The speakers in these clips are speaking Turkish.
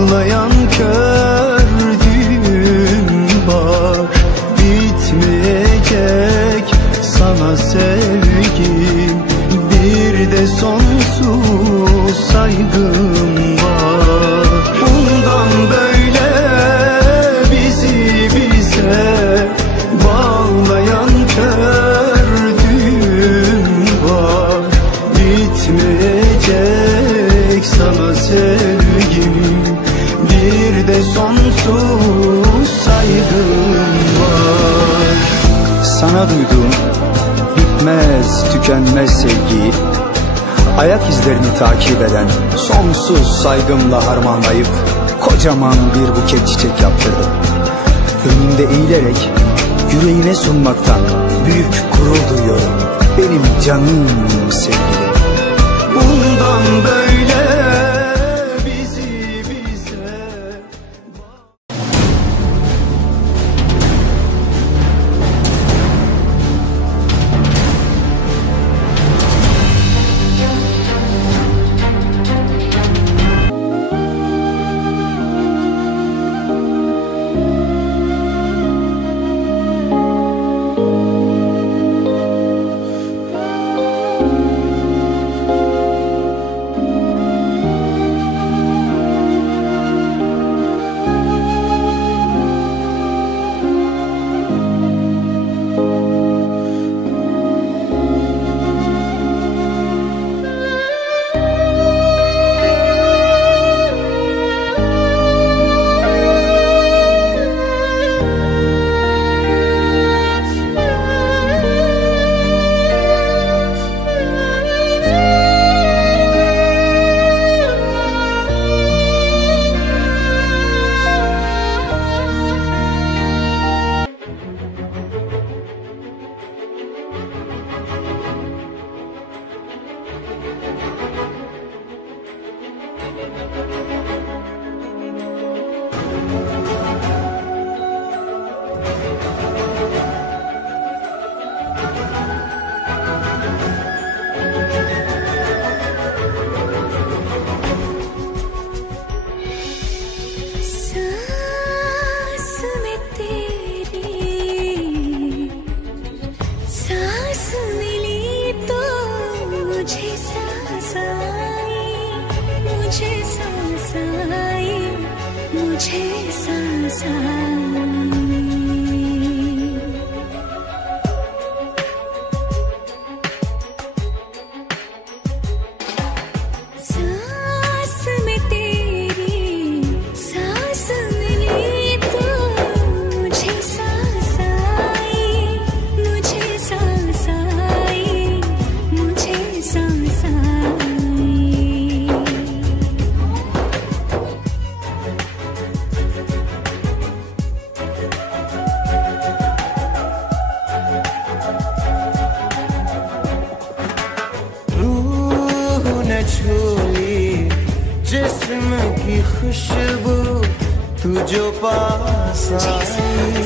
ağlayan köy Sana duyduğum bitmez tükenmez sevgiyi Ayak izlerini takip eden sonsuz saygımla harmanlayıp Kocaman bir buket çiçek yaptırdım. Önünde eğilerek yüreğine sunmaktan büyük gurur duyuyorum. Benim canım sevgilim. Bundan böyle खुशबू तुझो पास आई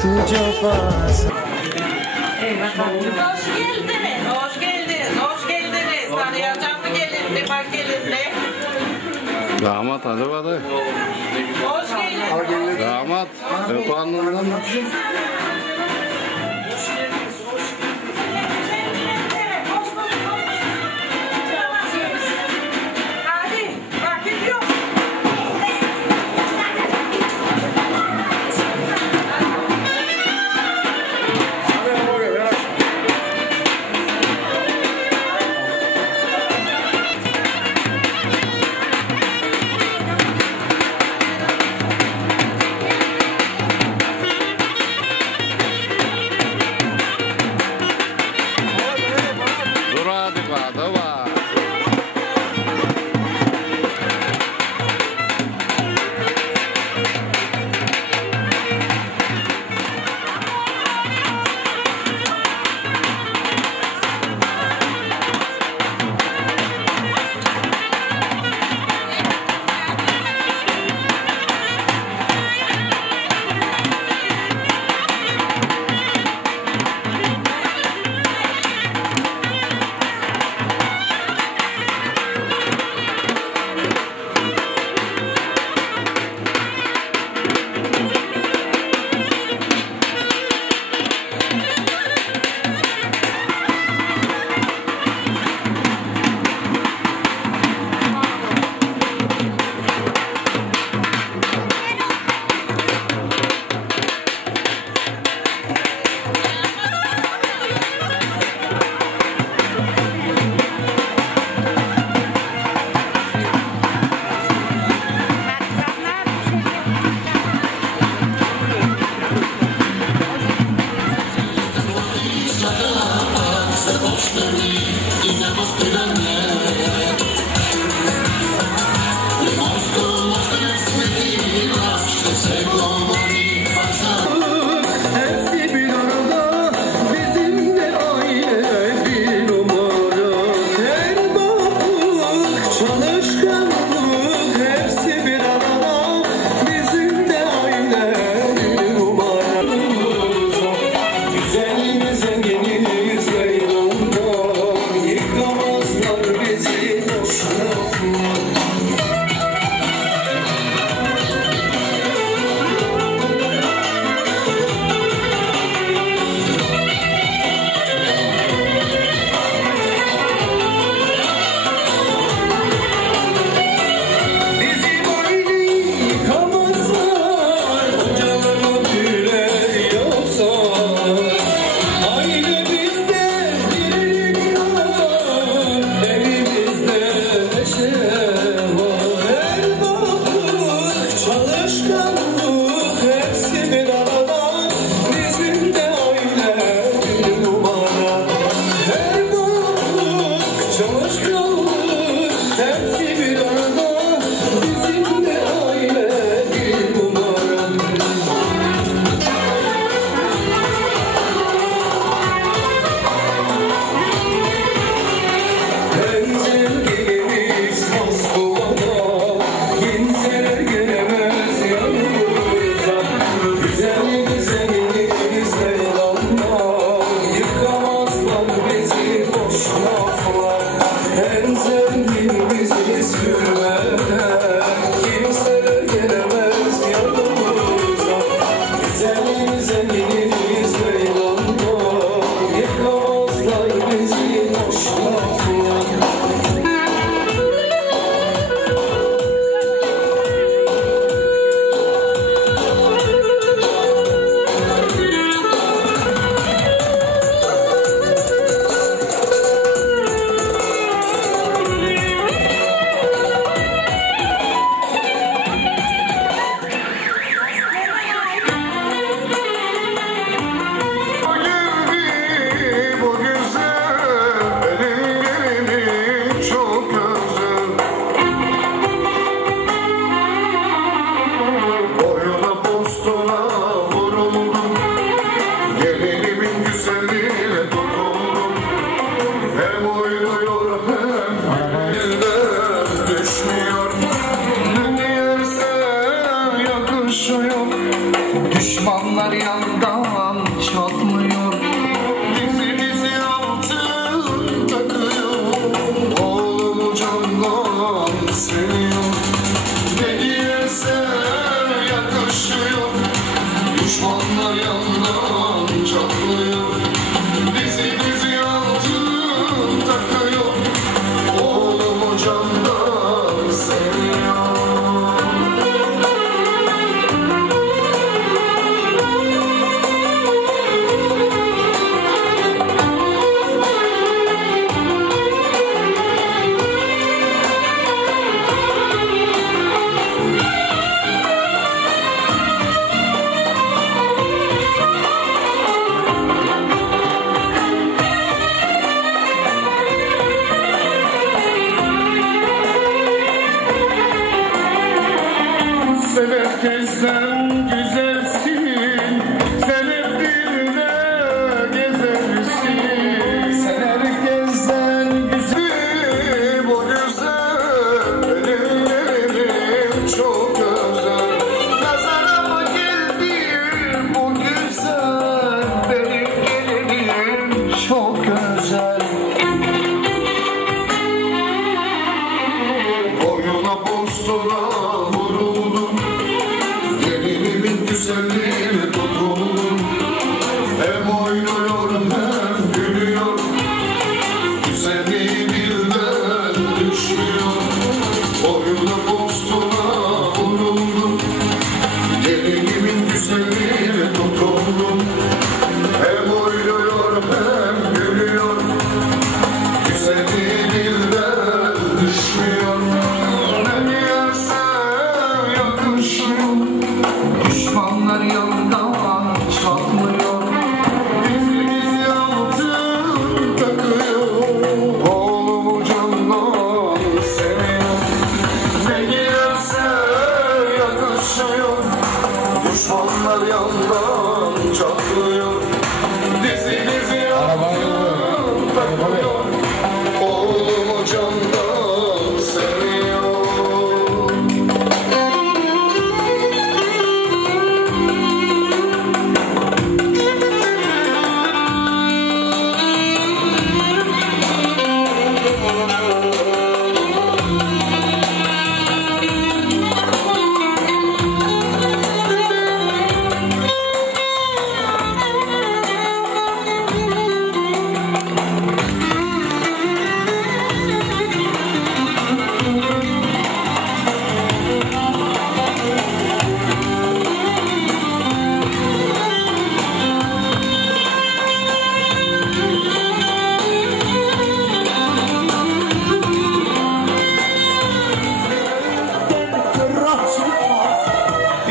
तुझो पास Hoş geldiniz. Hoş geldiniz. Hoş geldiniz. Tanıyacak mı gelinli, bak? Damat hadi hadi. Hoş geldin. Damat. E, Rıdvan'ın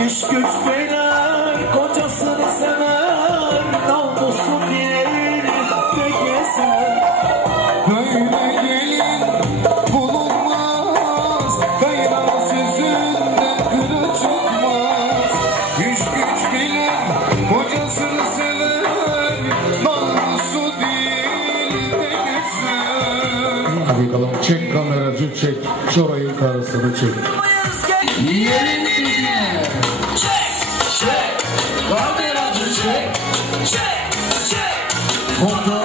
İş güç beyler Kocasını sever Namusu bilir De gezer. Böyle gelin bulunmaz Kaynar sözünden kırı çıkmaz Güç güç bilir Kocasını sever Namusu değil de güzel Hadi bakalım çek kameracı çek. Şurayı karısını çek. ワンデーラーズチェッチェッチェッ